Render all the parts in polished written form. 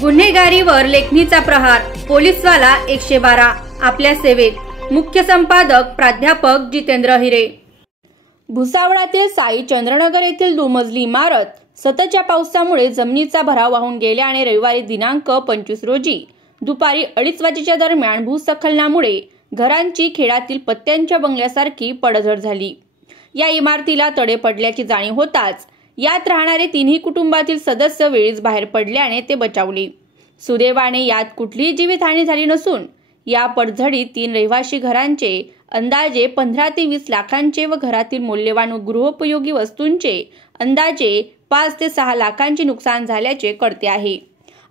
गुन्हेगारीवर लेखणीचा प्रहार, पोलीसवाला 112 आपल्या सेवेत। मुख्य संपादक प्राध्यापक जितेंद्र हिरे। भुसावळातील साई चंद्रनगर येथील दुमजली इमारत सततच्या पावसामुळे जमिनीचा भराव वाहून गेल्याने रविवारी दिनांक 25 रोजी दुपारी 2:30 वाजेच्या दरम्यान भूस्खलनामुळे घरांची खेड्यातील पत्त्यांच्या बंगल्यासारखी पडझड झाली। या इमारतीला तडे पडल्याची जाणीव होताच यात राहणारे तिन्ही कुटुंबातील सदस्य वेळीच बाहेर पडल्याने ते बचावले। सुदैवाने यात कुठलीही जीवितहानी झाली नसून या पडझडीत 3 रहिवासी घरांचे अंदाजे 15 ते 20 लाखांचे व घरातील मौल्यवान गृहोपयोगी वस्तूंचे अंदाजे 5 ते 6 लाखांचे नुकसान झाल्याचे कळते आहे।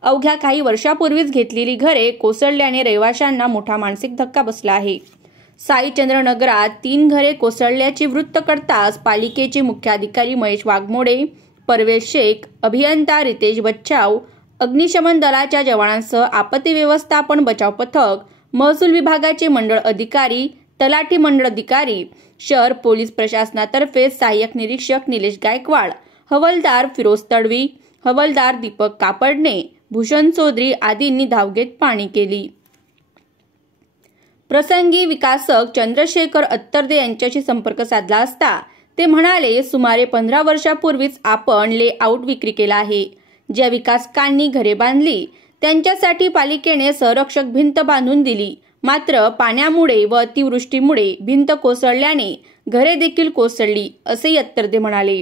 अवघ्या काही वर्षापूर्वीच घेतलेली घरे कोसळल्याने रहिवाशांना मोठा मानसिक धक्का बसला आहे। साई चंद्रनगरात 3 घरे कोसळल्याचे वृत्त कळताच पालिकेचे मुख्य अधिकारी महेश वाघमोडे, परवेश शेख, अभियंता रितेश बच्चाव, अग्निशमन दलाच्या जवानांसह आपत्ती व्यवस्थापन बचाव पथक, महसूल विभागाचे मंडळ अधिकारी, तलाठी मंडळ अधिकारी, शहर पोलीस प्रशासनातर्फे सहाय्यक निरीक्षक निलेश गायकवाड, हवालदार फिरोज तडवी, हवालदार दीपक कापडणे, भूषण चौधरी आदींनी धाव घेत पाहणी केली। प्रसंगी विकासक चंद्रशेखर अत्तरदे यांच्याशी संपर्क साधला असता ते म्हणाले, सुमारे 15 वर्षापूर्वीच आपण लेआउट विक्री केला आहे। ज्या विकासकांनी घरे बांधली त्यांच्यासाठी पालिकेने संरक्षक भिंत बांधून दिली, मात्र पाण्यामुळे व अतिवृष्टीमुळे भिंत कोसळल्याने घरे देखील कोसळली, असे अत्तरदे म्हणाले।